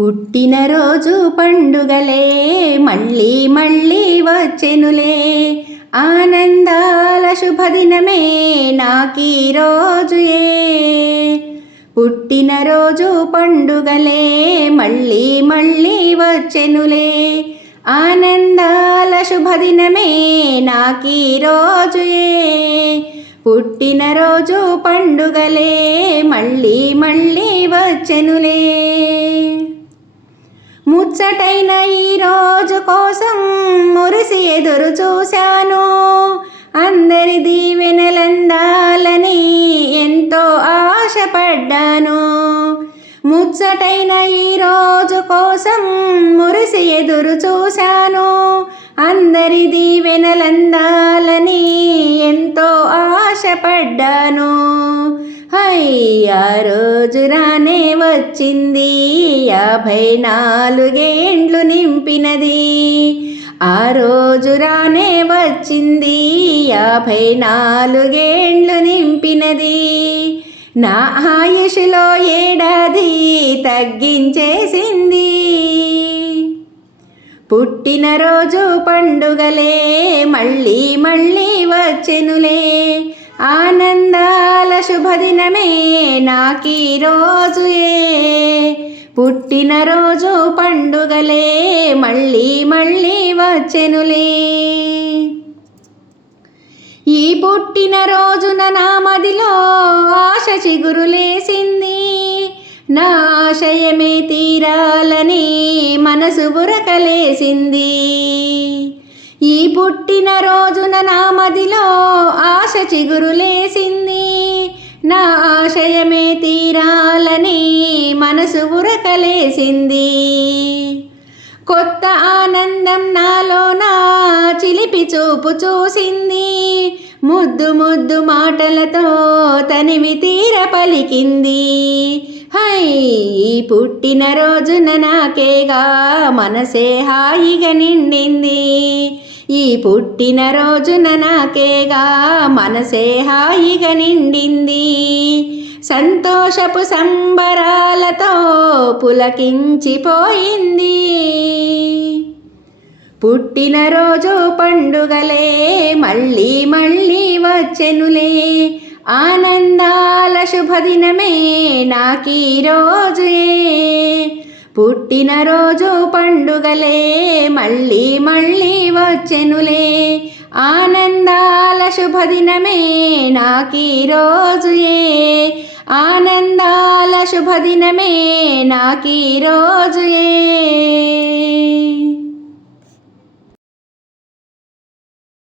పుట్టినరోజు పండుగలే మళ్ళీ మళ్ళీ వచ్చెనులే. ఆనందాల శుభదినమే నాకీ రోజు ఏ పుట్టినరోజు పండుగలే మళ్ళీ మళ్ళీ వచ్చెనులే. ఆనందాల శుభదినమే నాకీ రోజు ఏ పుట్టినరోజు పండుగలే మళ్ళీ మళ్ళీ వచ్చెనులే. ముచ్చటైన ఈ రోజు కోసం మురిసి ఎదురు చూశాను. అందరి దీవెనలందాలని ఎంతో ఆశపడ్డాను. ముచ్చటైన ఈ రోజు కోసం మురిసి ఎదురు చూశాను. అందరి దీవెనలందాలని ఎంతో ఆశపడ్డాను. హై ఆ రోజు రానే వచ్చింది. యాభై నాలుగేండ్లు నింపినది. ఆ రోజు రానే వచ్చింది. యాభై నాలుగేండ్లు నింపినది. నా ఆయుషులో ఏడాది తగ్గించేసింది. పుట్టినరోజు పండుగలే మళ్ళీ మళ్ళీ వచ్చెనులే. ఆనందాల శుభదినమే నాకీ రోజు ఏ పుట్టినరోజు పండుగలే మళ్ళీ మళ్ళీ వచ్చెనులే. ఈ పుట్టినరోజున నా మదిలో ఆశ చిగురులేసింది. నా ఆశయమే తీరాలని మనసు బురకలేసింది. ఈ పుట్టిన రోజున నా మదిలో ఆశ చిగురులేసింది. నా ఆశయమే తీరాలని మనసు ఉరకలేసింది. కొత్త ఆనందం నాలో నా చిలిపి చూపు చూసింది. ముద్దు ముద్దు మాటలతో తనివి తీర పలికింది. హై ఈ పుట్టిన రోజున నాకేగా మనసే హాయిగా నిండింది. ఈ పుట్టిన రోజున నాకేగా మనసే హాయిగా నిండింది. సంతోషపు సంబరాలతో పులకించిపోయింది. పుట్టినరోజు పండుగలే మళ్ళీ మళ్ళీ వచ్చెనులే. ఆనందాల శుభదినమే నాకీ రోజు పుట్టినరోజు పండుగలే మళ్ళీ మళ్ళీ వచ్చెనులే ఆనందాల శుభదినమే నాకీరోజుయే. ఆనందాల శుభదినమే నాకీరోజుయే.